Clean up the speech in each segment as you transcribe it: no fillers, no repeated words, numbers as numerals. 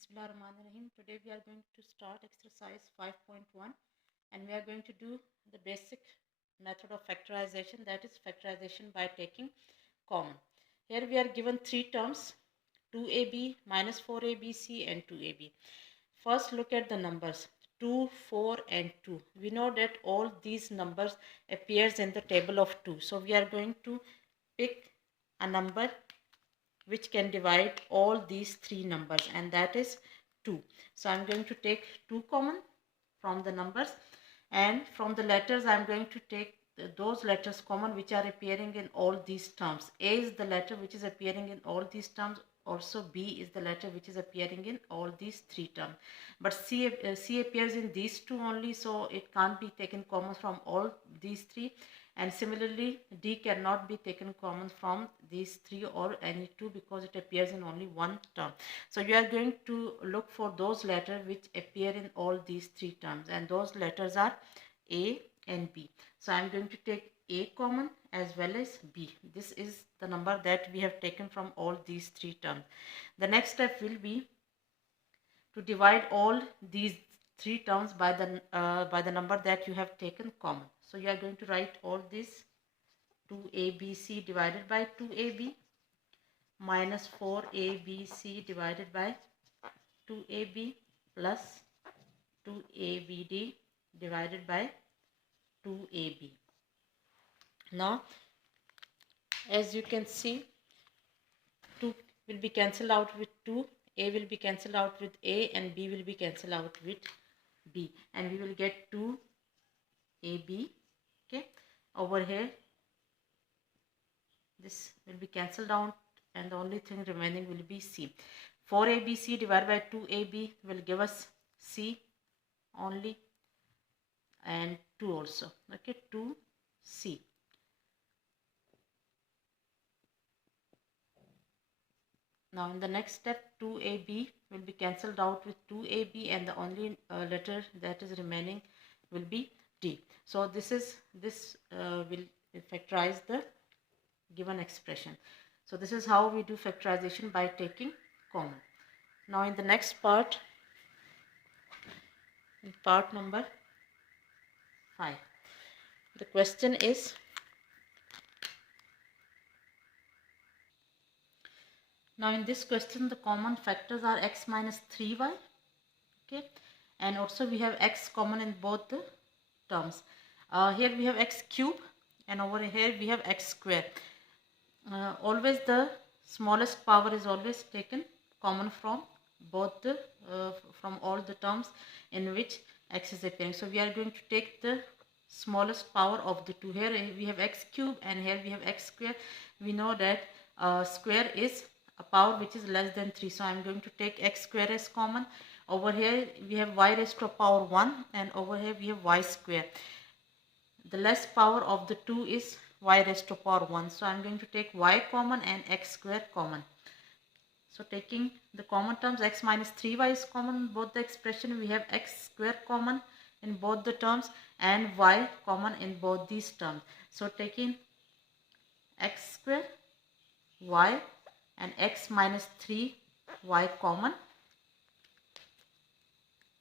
Bismillahirrahmanirrahim. Today we are going to start exercise 5.1 and we are going to do the basic method of factorization, that is factorization by taking common. Here we are given three terms, 2ab, minus 4abc and 2ab. First look at the numbers 2, 4 and 2. We know that all these numbers appears in the table of 2. So we are going to pick a number which can divide all these three numbers, and that is 2. So I'm going to take 2 common from the numbers, and from the letters I'm going to take those letters common which are appearing in all these terms. A is the letter which is appearing in all these terms, also B is the letter which is appearing in all these three terms, but C appears in these two only, so it can't be taken common from all these three, and similarly D cannot be taken common from these three or any two because it appears in only one term. So you are going to look for those letters which appear in all these three terms, and those letters are A and B. So I am going to take A common as well as B. This is the number that we have taken from all these three terms. The next step will be to divide all these three terms by the number that you have taken common. So you are going to write all this 2abc divided by 2ab minus 4abc divided by 2ab plus 2abd divided by 2ab. Now as you can see, 2 will be cancelled out with 2, A will be cancelled out with A, and B will be cancelled out with B, and we will get 2AB. Okay, over here this will be cancelled out and the only thing remaining will be C. 4ABC divided by 2AB will give us C only, and 2 also. Okay, 2C. Now in the next step, 2AB will be cancelled out with 2AB, and the only letter that is remaining will be D. So this will factorize the given expression. So this is how we do factorization by taking common. Now in the next part, in part number 5, the question is, now in this question the common factors are x minus 3y, okay, and also we have x common in both the terms. Here we have x cube and over here we have x square. Always the smallest power is always taken common from both the from all the terms in which x is appearing. So we are going to take the smallest power of the two. Here we have x cube and here we have x square. We know that square is a power which is less than 3, so I am going to take x square as common. Over here we have y raised to power 1, and over here we have y square. The less power of the two is y raised to power 1, so I am going to take y common and x square common. So taking the common terms, x minus 3y is common in both the expression. We have x square common in both the terms and y common in both these terms. So taking x square, y and x minus 3y common,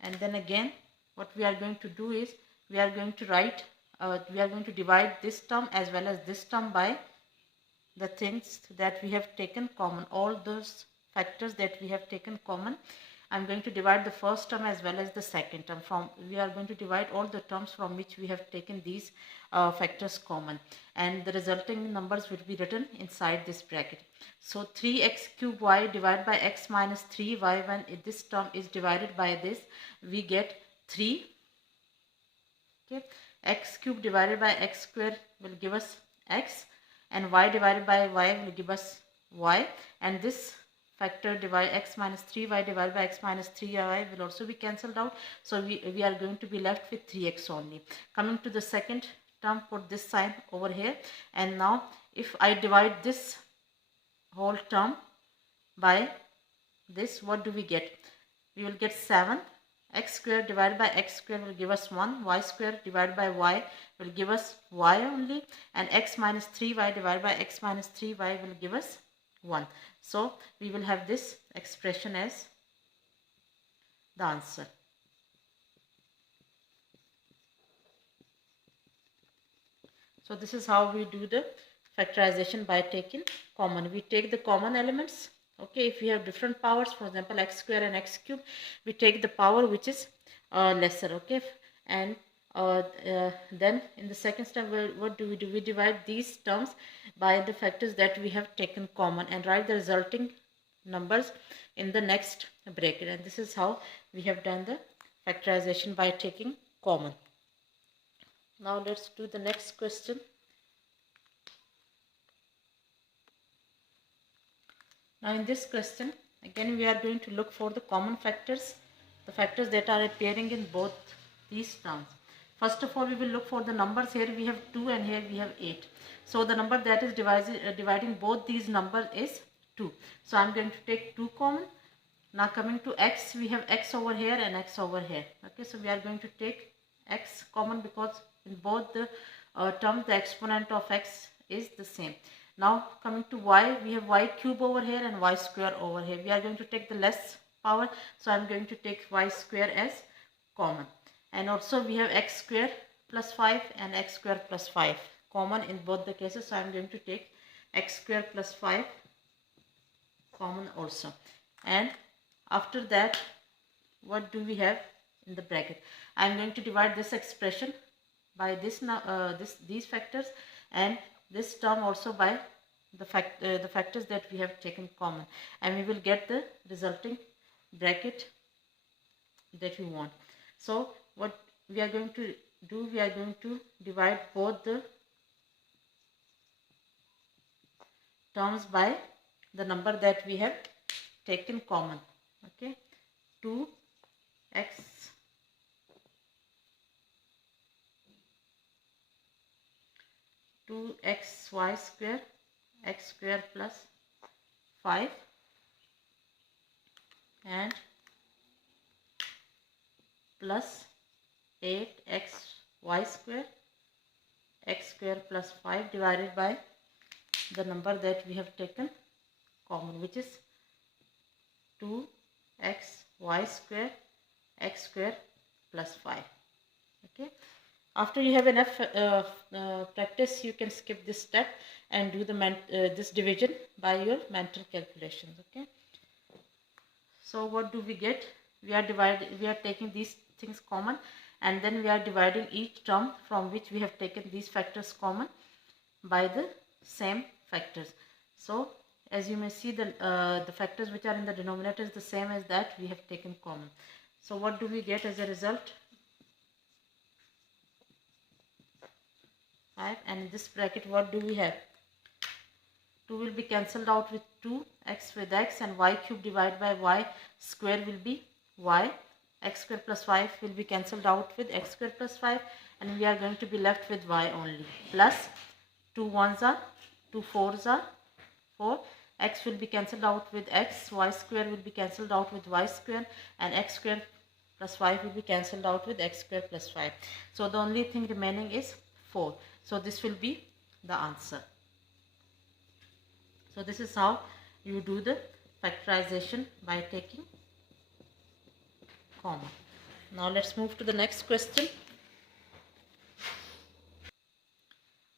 and then again what we are going to do is we are going to divide this term as well as this term by the things that we have taken common, all those factors that we have taken common. I'm going to divide the first term as well as the second term. We are going to divide all the terms from which we have taken these factors common, and the resulting numbers will be written inside this bracket. So 3x cube y divided by x minus 3y, when this term is divided by this, we get 3. Okay, x cube divided by x square will give us x, and y divided by y will give us y, and this factor divide x minus 3y divided by x minus 3y will also be cancelled out, so we are going to be left with 3x only. Coming to the second term, put this sign over here, and now if I divide this whole term by this, what do we get? We will get 7. X square divided by x square will give us 1, y square divided by y will give us y only, and x minus 3y divided by x minus 3y will give us 1. So we will have this expression as the answer. So this is how we do the factorization by taking common. We take the common elements. Okay, if we have different powers, for example x square and x cube, we take the power which is lesser. Okay, and then in the second step, what do? We divide these terms by the factors that we have taken common and write the resulting numbers in the next bracket. And this is how we have done the factorization by taking common. Now let's do the next question. Now in this question, again we are going to look for the common factors, the factors that are appearing in both these terms. First of all, we will look for the numbers. Here we have 2 and here we have 8. So the number that is dividing both these numbers is 2. So I am going to take 2 common. Now coming to x, we have x over here and x over here. Okay, so we are going to take x common because in both the terms the exponent of x is the same. Now coming to y, we have y cube over here and y square over here. We are going to take the less power, so I am going to take y square as common. And also we have x square plus 5 and x square plus 5 common in both the cases, so I am going to take x square plus 5 common also. And after that, what do we have in the bracket? I am going to divide this expression by these factors and this term also by the factors that we have taken common, and we will get the resulting bracket that we want. So what we are going to do, we are going to divide both the terms by the number that we have taken common. Okay, 2xy square x square plus 5 and plus 8xy square x square plus 5 divided by the number that we have taken common, which is 2xy square x square plus 5. Okay, after you have enough practice, you can skip this step and do the this division by your mental calculations. Okay, so what do we get? We are taking these things common, and then we are dividing each term from which we have taken these factors common by the same factors. So as you may see, the factors which are in the denominator is the same as that we have taken common. So what do we get as a result? 5, and in this bracket what do we have? 2 will be cancelled out with 2, x with x, and y cube divided by y square will be y. X square plus 5 will be cancelled out with x square plus 5, and we are going to be left with y only. Plus 2 1s are 2 4s are 4. X will be cancelled out with x, y square will be cancelled out with y square, and x square plus 5 will be cancelled out with x square plus 5. So the only thing remaining is 4. So this will be the answer. So this is how you do the factorization by taking common. Now let's move to the next question.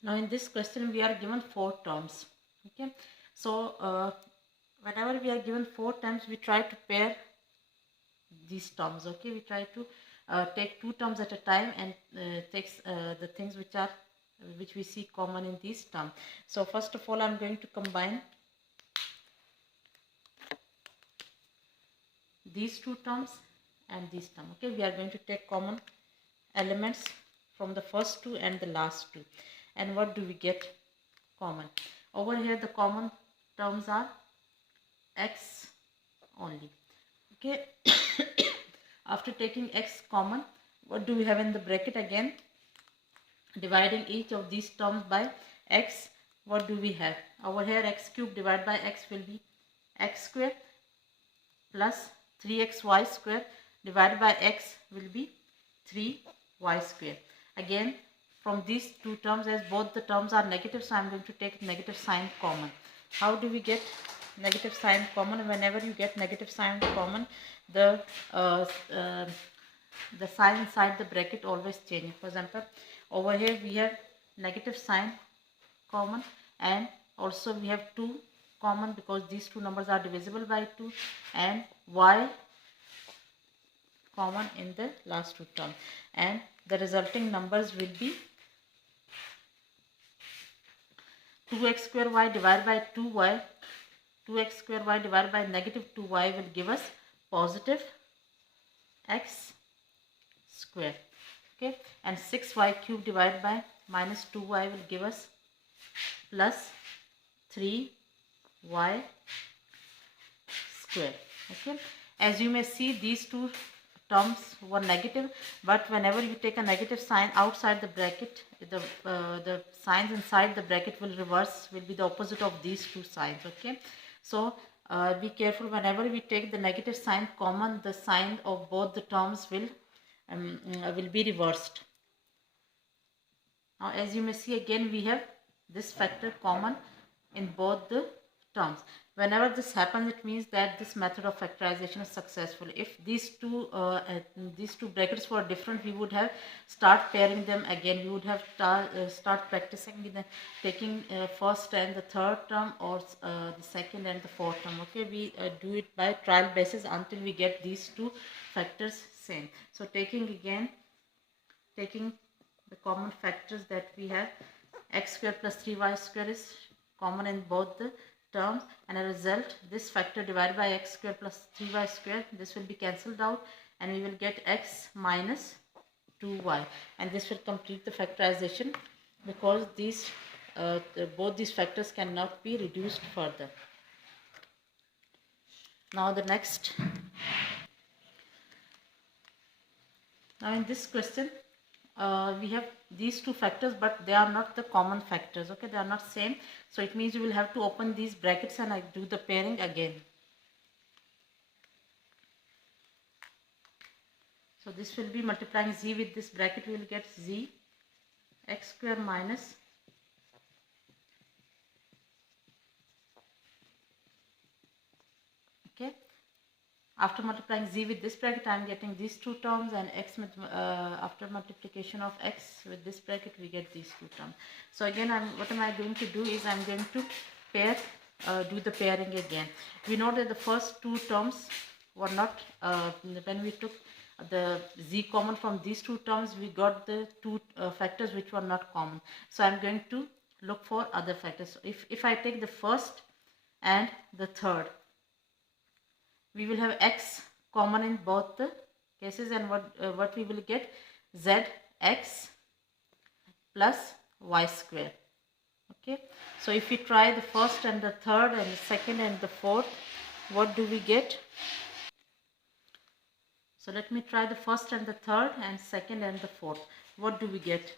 Now in this question we are given 4 terms. Okay, so whenever we are given 4 terms, we try to pair these terms. Okay, we try to take 2 terms at a time and takes the things which we see common in these terms. So first of all, I am going to combine these 2 terms and these terms. Okay, we are going to take common elements from the first 2 and the last 2. And what do we get common? Over here the common terms are x only. Okay, after taking x common, what do we have in the bracket? Again, dividing each of these terms by x, what do we have? Over here x cube divided by x will be x square plus 3xy square divided by x will be 3y square. Again, from these 2 terms, as both the terms are negative, so I am going to take negative sign common. How do we get negative sign common. Whenever you get negative sign common, the sign inside the bracket always changes. For example, over here we have negative sign common, and also we have 2 common because these two numbers are divisible by 2, and y common in the last two terms, and the resulting numbers will be 2x square y divided by 2y. 2x square y divided by negative 2y will give us positive x square. Okay, and 6y cube divided by minus 2y will give us plus 3y square. Okay, as you may see, these two terms were negative, but whenever you take a negative sign outside the bracket, the signs inside the bracket will reverse, will be the opposite of these two signs. Okay, so be careful. Whenever we take the negative sign common, the sign of both the terms will be reversed. Now, as you may see, again we have this factor common in both the terms. Whenever this happens, it means that this method of factorization is successful. If these two brackets were different, we would have start pairing them again. We would have start practicing with taking first and the third term, or the second and the fourth term. Okay, we do it by trial basis until we get these two factors same. So taking the common factors that we have, x square plus 3y square is common in both the terms, and as a result this factor divided by x square plus 3y square, this will be cancelled out, and we will get x minus 2y, and this will complete the factorization because these both these factors cannot be reduced further. Now in this question we have these two factors, but they are not the common factors. Okay, they are not same, so it means you will have to open these brackets and I do the pairing again. So this will be multiplying z with this bracket, we will get z x square minus okay. After multiplying z with this bracket, I am getting these two terms, and x after multiplication of x with this bracket, we get these two terms. So again, what am I going to do is I am going to pair, do the pairing again. We know that the first two terms were not, when we took the z common from these two terms, we got the two factors which were not common. So I am going to look for other factors. So if I take the first and the third, we will have x common in both the cases, and what we will get, zx plus y square. Okay, so if we try the first and the third and the second and the fourth, what do we get? So let me try the first and the third and second and the fourth. What do we get?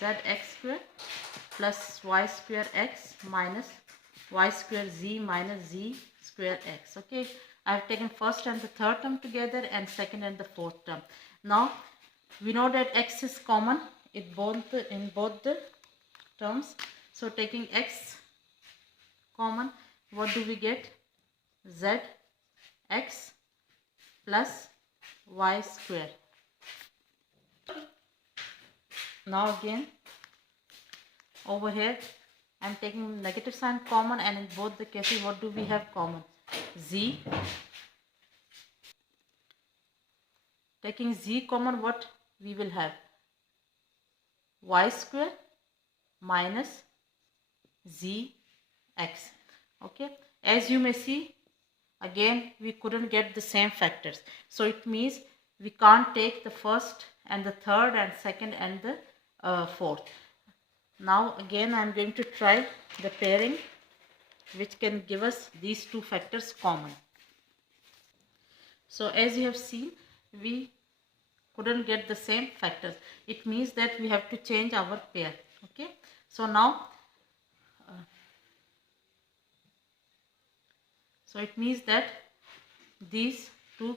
Zx square plus y square x minus y square z minus z square x. Okay, I have taken first and the third term together and second and the fourth term. Now we know that x is common in both the terms. So taking x common, what do we get? Zx plus y square. Now again over here I am taking negative sign common, and in both the cases what do we have common? Z. Taking z common, what we will have? Y square minus zx. Okay, as you may see, again we couldn't get the same factors, so it means we can't take the first and the third and second and the fourth. Now again I am going to try the pairing which can give us these two factors common. So as you have seen, we couldn't get the same factors. It means that we have to change our pair. Okay, so now so it means that these two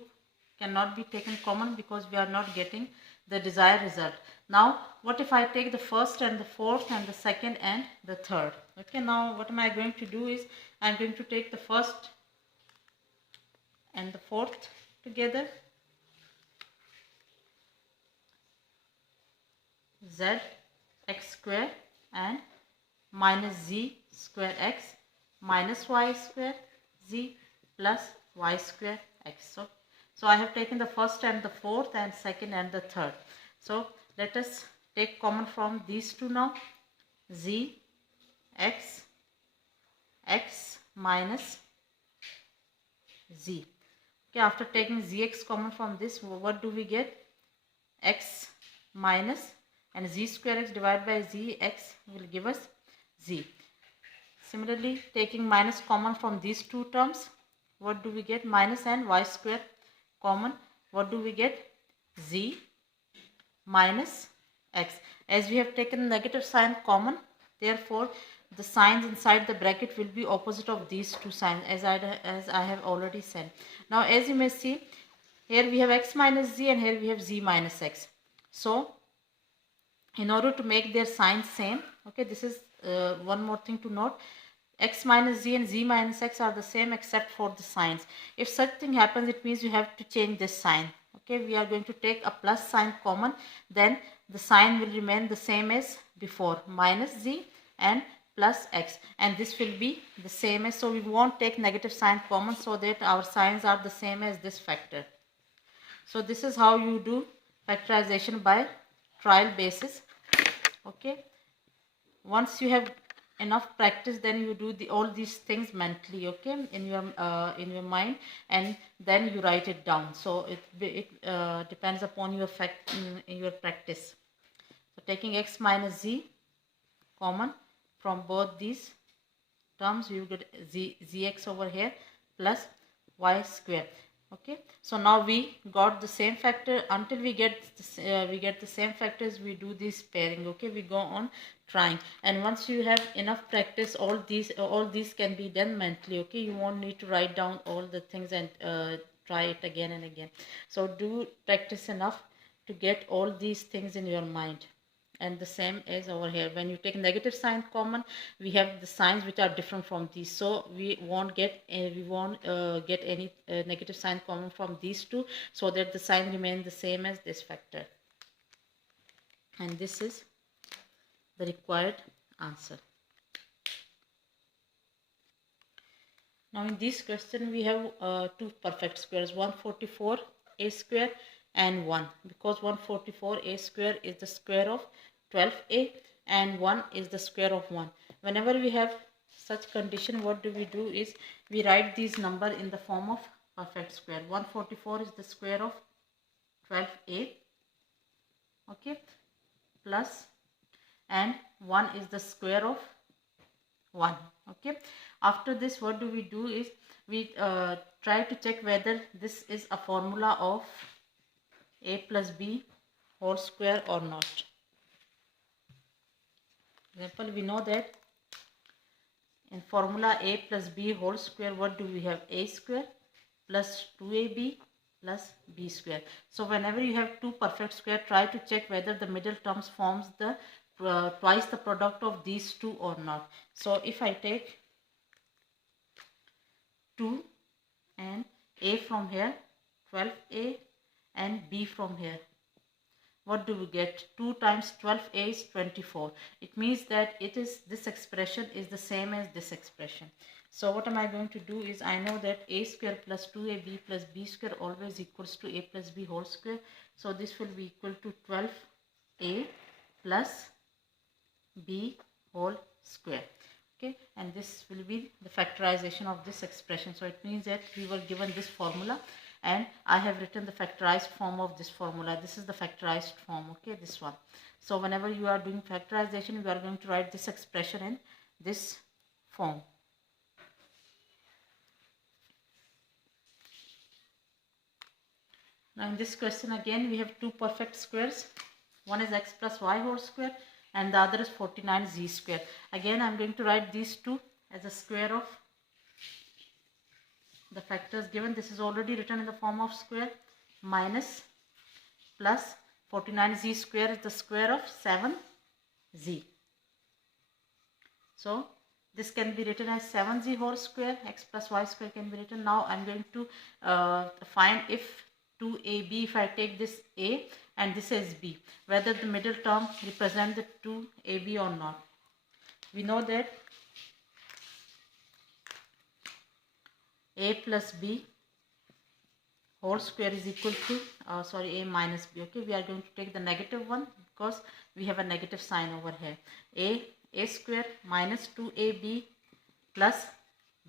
cannot be taken common because we are not getting the desired result. Now what if I take the first and the fourth and the second and the third? Okay, now what am I going to do is I'm going to take the first and the fourth together. Z x square and minus z square x minus y square z plus y square x. So I have taken the first and the fourth and second and the third. So let us take common from these two now. Z x x minus z. Okay, after taking zx common from this, what do we get? X minus and z square x divided by z x will give us z. Similarly, taking minus common from these two terms, what do we get? Minus and y square common, what do we get? Z minus x. As we have taken negative sign common, therefore the signs inside the bracket will be opposite of these two signs, as I have already said. Now as you may see, here we have x minus z and here we have z minus x. So in order to make their signs same, okay, this is one more thing to note. X minus z and z minus x are the same except for the signs. If such thing happens, it means you have to change this sign. Okay, we are going to take a plus sign common, then the sign will remain the same as before, minus z and plus x, and this will be the same as, so we won't take negative sign common so that our signs are the same as this factor. So this is how you do factorization by trial basis. Okay, once you have enough practice, then you do all these things mentally, okay, in your mind, and then you write it down. So it depends upon your your practice. So taking x minus z common from both these terms, you get zx over here plus y square. Okay, so now we got the same factor. Until we get the same factors, we do this pairing. Okay, we go on trying, and once you have enough practice, all these can be done mentally. Okay, you won't need to write down all the things and try it again and again. So do practice enough to get all these things in your mind. And the same as over here, when you take negative sign common, we have the signs which are different from these, so we won't get any negative sign common from these two, so that the sign remain the same as this factor. And this is the required answer. Now in this question we have two perfect squares, 144 a square and 1, because 144 a square is the square of 12a and 1 is the square of 1. Whenever we have such condition, what do we do is we write these number in the form of perfect square. 144 is the square of 12a, okay, plus, and 1 is the square of 1. Okay, after this what do we do is we try to check whether this is a formula of a plus b whole square or not. Example, we know that in formula a plus b whole square, what do we have? A square plus 2ab plus b square. So whenever you have two perfect square, try to check whether the middle terms forms the twice the product of these two or not. So if I take 2 and a from here, 12a, and b from here, what do we get? 2 times 12a is 24. It means that this expression is the same as this expression. So what am I going to do is, I know that a square plus 2ab plus b square always equals to a plus b whole square. So this will be equal to 12a plus b whole square. Okay, and this will be the factorization of this expression. So it means that we were given this formula and I have written the factorized form of this formula. This is the factorized form, okay, this one. So whenever you are doing factorization, we are going to write this expression in this form. Now in this question again we have two perfect squares. One is x plus y whole square and the other is 49z square. Again I am going to write these two as a square of the factors given. This is already written in the form of square, minus plus 49z square is the square of 7z. So this can be written as 7z whole square, x plus y square can be written. Now I'm going to find if 2ab, if I take this a and this is b, whether the middle term represent the 2ab or not. We know that a plus b whole square is equal to a minus b. Okay, we are going to take the negative one because we have a negative sign over here. A square minus 2ab plus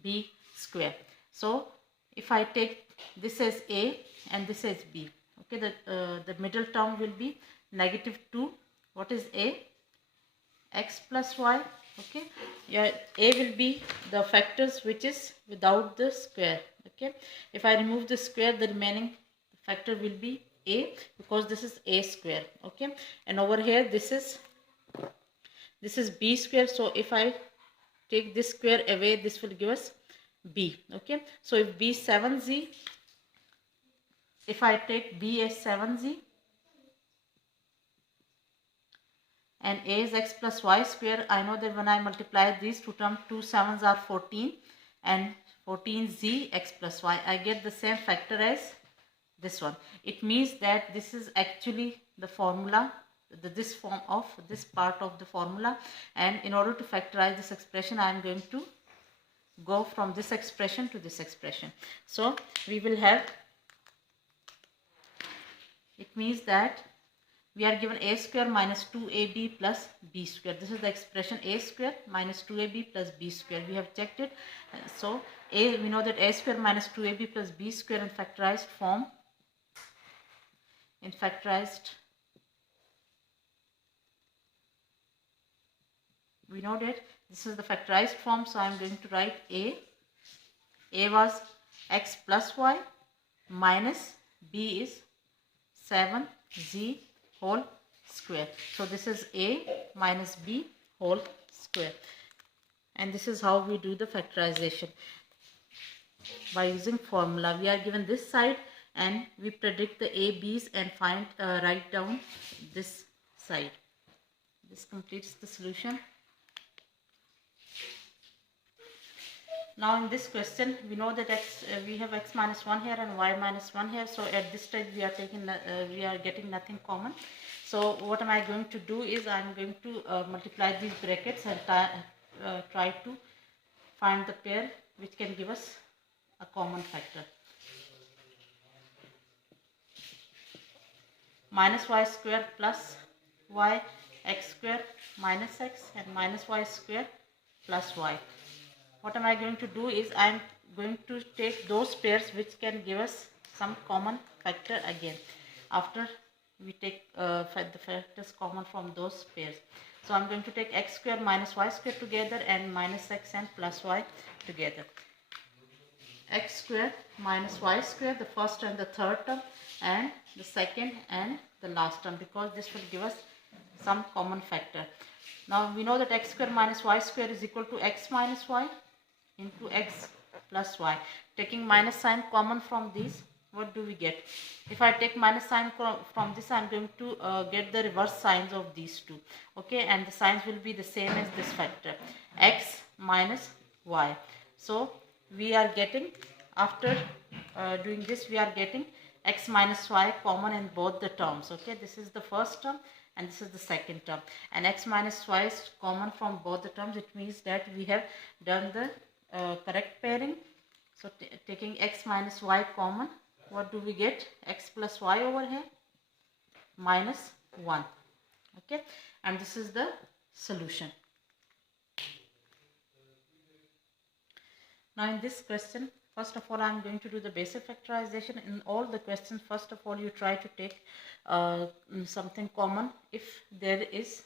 b square. So if I take this as a and this as b, okay, the middle term will be negative 2. What is a? X plus y. Okay, yeah, a will be the factors which is without the square. Okay, if I remove the square, the remaining factor will be a, because this is a square. Okay, and over here this is b square. So if I take this square away, this will give us b. Okay, so if b 7z, if I take b as 7z and a is x plus y square, I know that when I multiply these two terms, 2 7s are 14 and 14z x plus y, I get the same factor as this one. It means that this is actually the formula, this form of this part of the formula, and in order to factorize this expression, I am going to go from this expression to this expression. So we will have, it means that we are given a square minus 2ab plus b square. This is the expression a square minus 2ab plus b square. We have checked it. So we know that a square minus 2ab plus b square in factorized form, we know that this is the factorized form. So I am going to write a was x plus y minus b is 7z whole square. So this is a minus b whole square, and this is how we do the factorization by using formula. We are given this side and we predict the a, b's and find write down this side. This completes the solution. Now in this question, we know that we have x minus 1 here and y minus 1 here. So at this stage we are getting nothing common. So what am I going to do is I am going to multiply these brackets and try to find the pair which can give us a common factor. Minus y square plus y, x square minus x, and minus y square plus y. What am I going to do is I am going to take those pairs which can give us some common factor again after we take the factors common from those pairs. So I am going to take x square minus y square together and minus x and plus y together. X square minus y square, the first and the third term, and the second and the last term, because this will give us some common factor. Now we know that x square minus y square is equal to x minus y into x plus y. Taking minus sign common from these, what do we get? If I take minus sign from this, I am going to get the reverse signs of these two. Okay, and the signs will be the same as this factor, x minus y. So we are getting, after doing this, we are getting x minus y common in both the terms. Okay, this is the first term and this is the second term, and x minus y is common from both the terms. It means that we have done the correct pairing. So taking x minus y common, what do we get? X plus y over here minus 1. Okay, and this is the solution. Now in this question, first of all, I am going to do the basic factorization. In all the questions, first of all, you try to take something common. If there is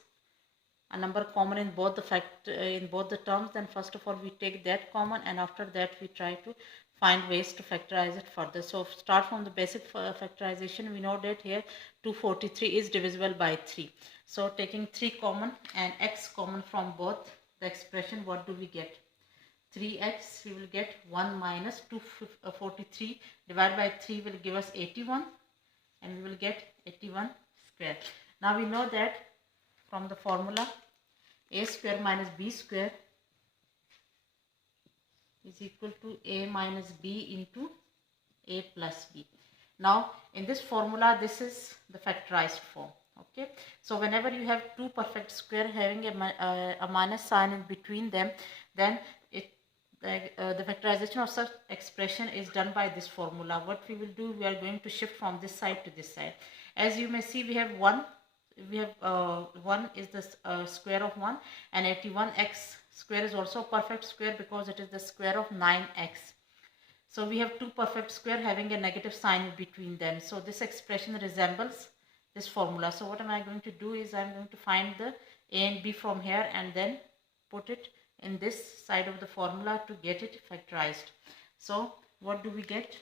a number common in both the terms, then first of all we take that common, and after that we try to find ways to factorize it further. So start from the basic factorization. We know that here 243 is divisible by 3. So taking 3 common and x common from both the expression, what do we get? 3x, we will get 1 minus 243 divided by 3 will give us 81, and we will get 81 square. Now we know that from the formula a square minus b square is equal to a minus b into a plus b. Now in this formula, this is the factorized form. Okay, so whenever you have two perfect square having a minus sign in between them, then the factorization of such expression is done by this formula. What we will do, we are going to shift from this side to this side. As you may see, we have 1 is the square of 1, and 81x square is also a perfect square because it is the square of 9x. So we have two perfect square having a negative sign in between them. So this expression resembles this formula. So what am I going to do is I am going to find the a and b from here and then put it in this side of the formula to get it factorized. So what do we get?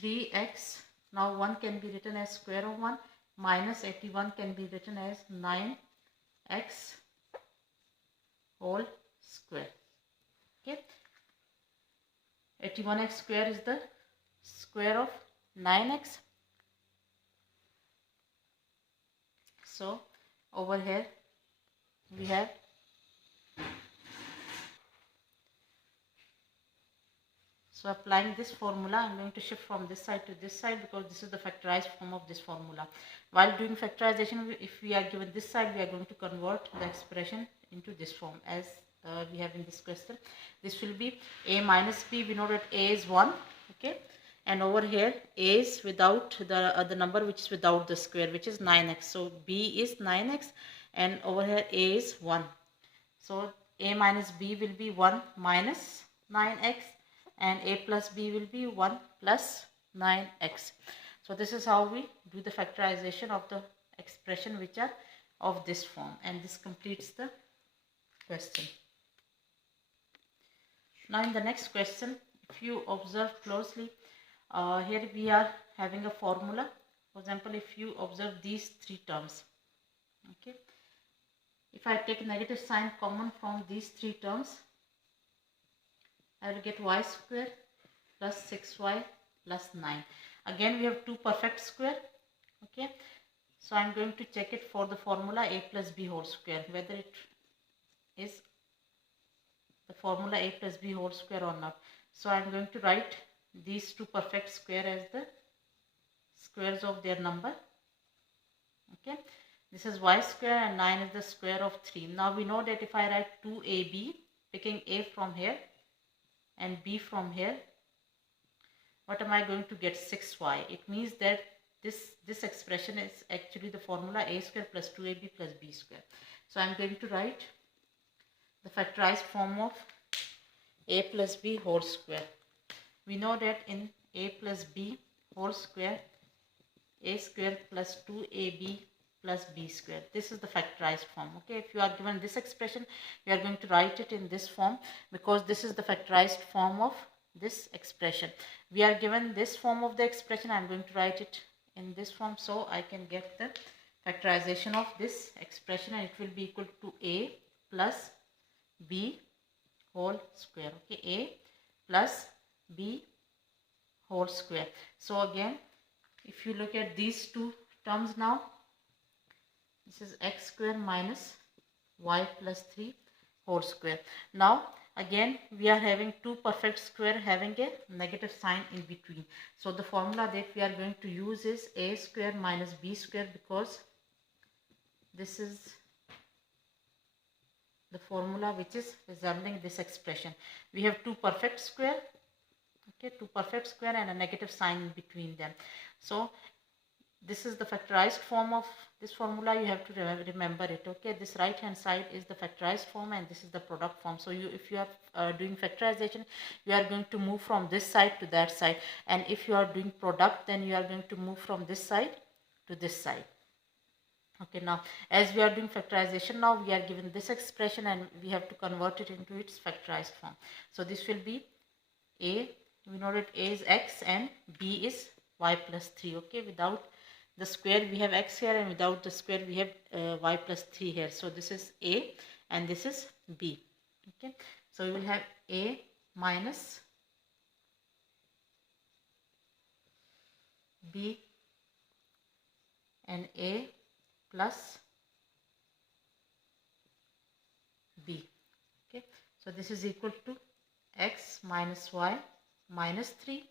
3x. Now 1 can be written as square of 1 minus 81 can be written as 9x whole square. Okay. 81x square is the square of 9x. So over here we have applying this formula, I'm going to shift from this side to this side because this is the factorized form of this formula. While doing factorization, if we are given this side, we are going to convert the expression into this form as we have in this question. This will be a minus b. We know that a is 1, okay, and over here a is without the number which is without the square, which is 9x. So b is 9x and over here a is 1. So a minus b will be 1 minus 9x and a plus b will be 1 plus 9x. So this is how we do the factorization of the expression which are of this form, and this completes the question. Now in the next question, if you observe closely, here we are having a formula. For example, if you observe these three terms, okay, if I take negative sign common from these three terms, I will get y square plus 6y plus 9. Again we have two perfect square, okay, so I am going to check it for the formula a plus b whole square, whether it is the formula a plus b whole square or not. So I am going to write these two perfect square as the squares of their number, okay. This is y square and 9 is the square of 3. Now we know that if I write 2ab, picking a from here and b from here, what am I going to get? 6y. It means that this expression is actually the formula a square plus 2ab plus b square. So I am going to write the factorized form of a plus b whole square. We know that in a plus b whole square, a square plus 2ab plus b square. This is the factorized form. Okay, if you are given this expression, you are going to write it in this form because this is the factorized form of this expression. We are given this form of the expression, I am going to write it in this form so I can get the factorization of this expression, and it will be equal to a plus b whole square. Okay, a plus b whole square. So again, if you look at these two terms now, this is x square minus y plus 3 whole square. Now again we are having two perfect square having a negative sign in between. So the formula that we are going to use is a square minus b square, because this is the formula which is resembling this expression. We have two perfect square, okay, two perfect square and a negative sign in between them. So this is the factorized form of this formula. You have to remember it. Okay, this right hand side is the factorized form and this is the product form. So if you are doing factorization, you are going to move from this side to that side, and if you are doing product, then you are going to move from this side to this side. Okay, now as we are doing factorization, now we are given this expression and we have to convert it into its factorized form. So this will be a, we know that a is x and b is y plus 3. Okay, without the square we have x here, and without the square we have y plus 3 here. So this is a and this is b. Okay, so we will have a minus b and a plus b. Okay, so this is equal to x minus y minus 3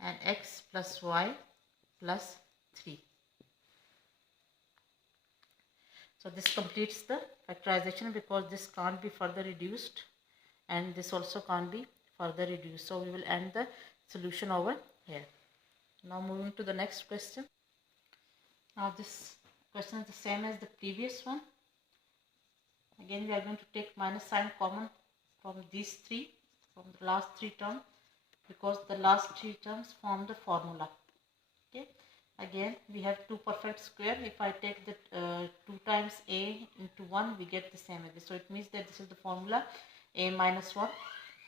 and x plus y plus 3. So this completes the factorization because this can't be further reduced and this also can't be further reduced. So we will end the solution over here. Now moving to the next question. Now this question is the same as the previous one. Again we are going to take minus sign common from these three, from the last three terms, because the last three terms form the formula. Okay, again we have two perfect square. If I take the 2 times a into 1, we get the same as this. So it means that this is the formula a minus 1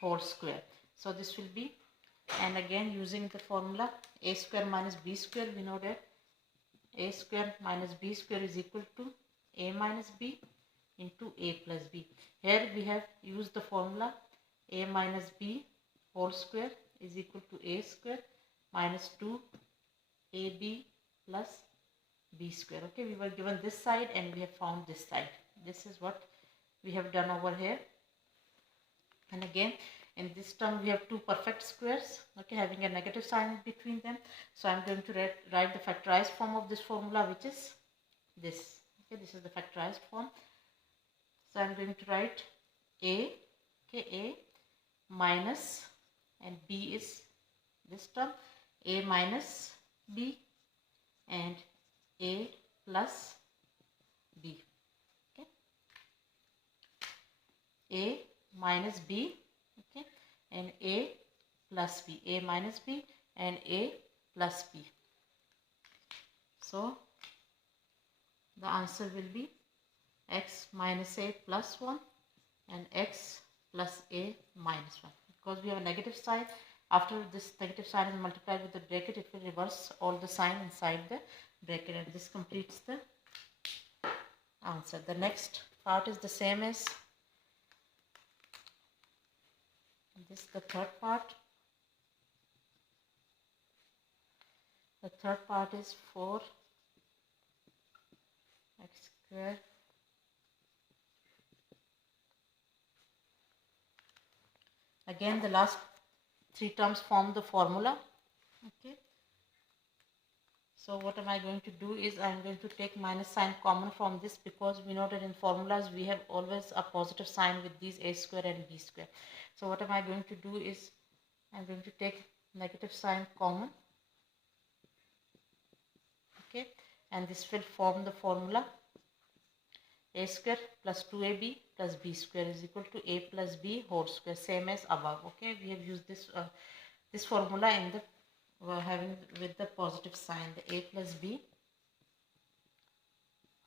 whole square. So this will be, and again using the formula a square minus b square, we know that a square minus b square is equal to a minus b into a plus b. Here we have used the formula a minus b whole square is equal to a square minus 2 ab plus b square. Okay, we were given this side and we have found this side. This is what we have done over here. And again in this term we have two perfect squares, okay, having a negative sign between them. So I'm going to write the factorized form of this formula, which is this. Okay, this is the factorized form. So I'm going to write a, okay, a minus, and b is this term, a minus b and a plus b. Okay, a minus b, okay, and a plus b, a minus b and a plus b. So the answer will be x minus a plus 1 and x plus a minus 1. Because we have a negative sign, after this negative sign is multiplied with the bracket, it will reverse all the sign inside the bracket, and this completes the answer. The next part is the same as this, the third part. The third part is 4x square again the last three terms form the formula. Okay, so what am I going to do is I am going to take minus sign common from this, because we know that in formulas we have always a positive sign with these a square and b square. So what am I going to do is I am going to take negative sign common, okay, and this will form the formula a square plus 2ab plus b square is equal to a plus b whole square, same as above. Okay, we have used this formula in the having with the positive sign. The a plus b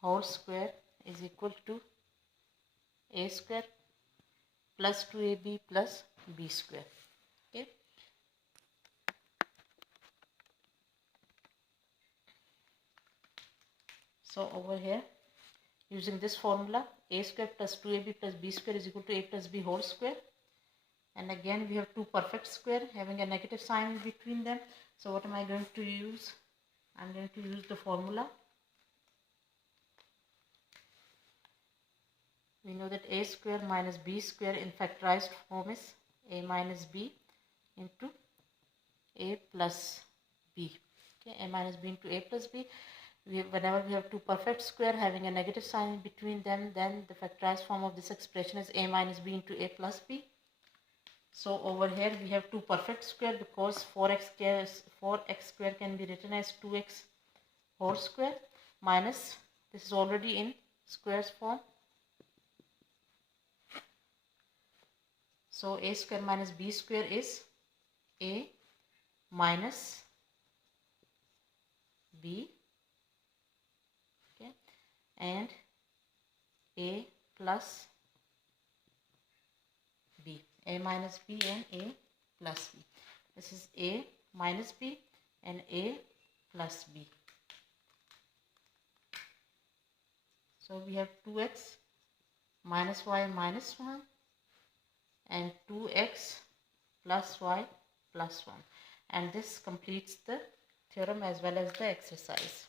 whole square is equal to a square plus 2ab plus b square. Okay, so over here using this formula a square plus 2ab plus b square is equal to a plus b whole square, and again we have two perfect square having a negative sign between them. So what am I going to use? I'm going to use the formula. We know that a square minus b square in factorized form is a minus b into a plus b. Okay, a minus b into a plus b. Whenever we have two perfect square having a negative sign between them, then the factorized form of this expression is a minus b into a plus b. So over here we have two perfect square, because 4x square can be written as 2x whole square minus, this is already in squares form, so a square minus b square is a minus b, okay, and a plus b, a minus b and a plus b. This is a minus b and a plus b. So we have 2x minus y minus 1 and 2x plus y plus 1, and this completes the theorem as well as the exercise.